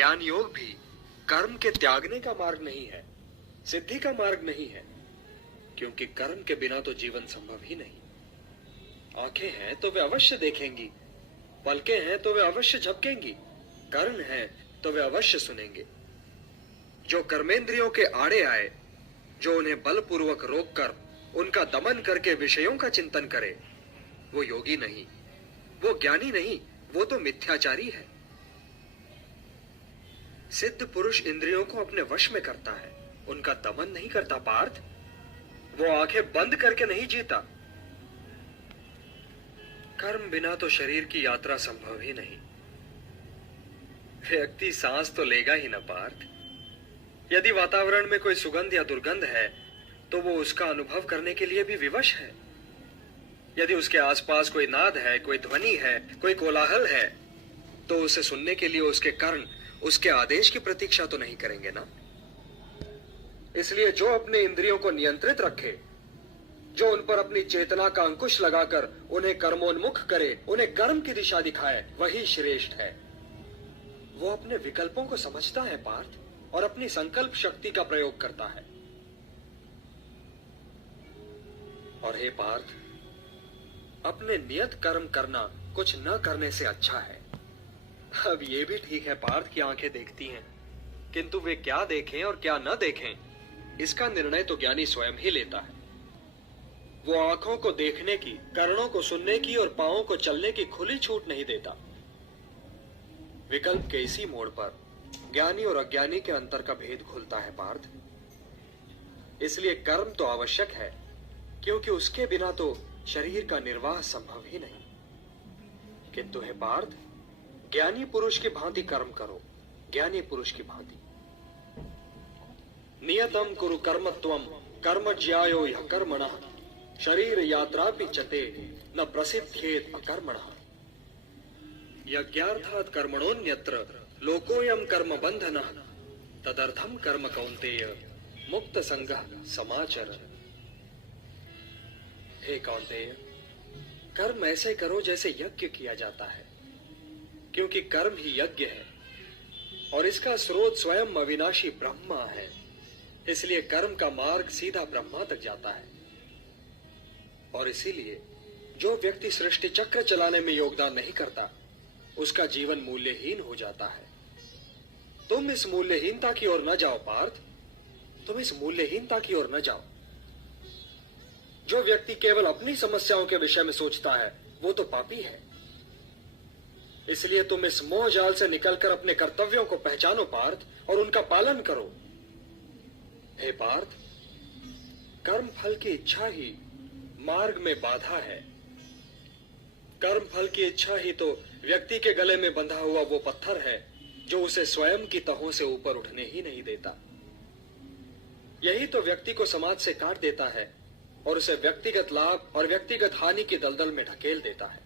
ज्ञान योग भी कर्म के त्यागने का मार्ग नहीं है, सिद्धि का मार्ग नहीं है, क्योंकि कर्म के बिना तो जीवन संभव ही नहीं। आंखें हैं तो वे अवश्य देखेंगी, पलकें हैं तो वे अवश्य झपकेंगी, कान हैं तो वे अवश्य सुनेंगे। जो कर्मेंद्रियों के आड़े आए, जो उन्हें बलपूर्वक रोककर उनका दमन करके विषयों का चिंतन करे, वो योगी नहीं, वो ज्ञानी नहीं, वो तो मिथ्याचारी है। सिद्ध पुरुष इंद्रियों को अपने वश में करता है, उनका दमन नहीं करता पार्थ। वो आंखें बंद करके नहीं जीता। कर्म बिना तो शरीर की यात्रा संभव ही नहीं। व्यक्ति सांस तो लेगा ही ना पार्थ। यदि वातावरण में कोई सुगंध या दुर्गंध है तो वो उसका अनुभव करने के लिए भी विवश है। यदि उसके आसपास कोई नाद है, कोई ध्वनि है, कोई कोलाहल है, तो उसे सुनने के लिए उसके कर्ण उसके आदेश की प्रतीक्षा तो नहीं करेंगे ना। इसलिए जो अपने इंद्रियों को नियंत्रित रखे, जो उन पर अपनी चेतना का अंकुश लगाकर उन्हें कर्मोन्मुख करे, उन्हें कर्म की दिशा दिखाए, वही श्रेष्ठ है। वो अपने विकल्पों को समझता है पार्थ, और अपनी संकल्प शक्ति का प्रयोग करता है। और हे पार्थ, अपने नियत कर्म करना कुछ न करने से अच्छा है। अब ये भी ठीक है पार्थ की आंखें देखती हैं, किंतु वे क्या देखें और क्या न देखें, इसका निर्णय तो ज्ञानी स्वयं ही लेता है। वो आंखों को देखने की, कर्णों को सुनने की और पांवों को चलने की खुली छूट नहीं देता। विकल्प के इसी मोड़ पर ज्ञानी और अज्ञानी के अंतर का भेद खुलता है पार्थ। इसलिए कर्म तो आवश्यक है, क्योंकि उसके बिना तो शरीर का निर्वाह संभव ही नहीं। किंतु हे पार्थ, ज्ञानी पुरुष की भांति कर्म करो, ज्ञानी पुरुष की भांति। नियतम कुरु कर्मत्वम कर्म ज्यायो यः कर्मणः शरीर यात्रा पिचते न प्रसिद्ध्येत अकर्मणः। यज्ञार्थात् कर्मणोन्यत्र लोकोयम कर्म बंधनः तदर्थम कर्म कौन्तेय मुक्त संगः समाचर। हे कौन्तेय, कर्म ऐसे करो जैसे यज्ञ किया जाता है, क्योंकि कर्म ही यज्ञ है और इसका स्रोत स्वयं अविनाशी ब्रह्मा है। इसलिए कर्म का मार्ग सीधा ब्रह्मा तक जाता है। और इसीलिए जो व्यक्ति सृष्टि चक्र चलाने में योगदान नहीं करता, उसका जीवन मूल्यहीन हो जाता है। तुम इस मूल्यहीनता की ओर न जाओ पार्थ, तुम इस मूल्यहीनता की ओर न जाओ। जो व्यक्ति केवल अपनी समस्याओं के विषय में सोचता है, वो तो पापी है। इसलिए तुम इस मोह जाल से निकलकर अपने कर्तव्यों को पहचानो पार्थ, और उनका पालन करो। हे पार्थ, कर्म फल की इच्छा ही मार्ग में बाधा है। कर्म फल की इच्छा ही तो व्यक्ति के गले में बंधा हुआ वो पत्थर है जो उसे स्वयं की तहों से ऊपर उठने ही नहीं देता। यही तो व्यक्ति को समाज से काट देता है और उसे व्यक्तिगत लाभ और व्यक्तिगत हानि की दलदल में ढकेल देता है।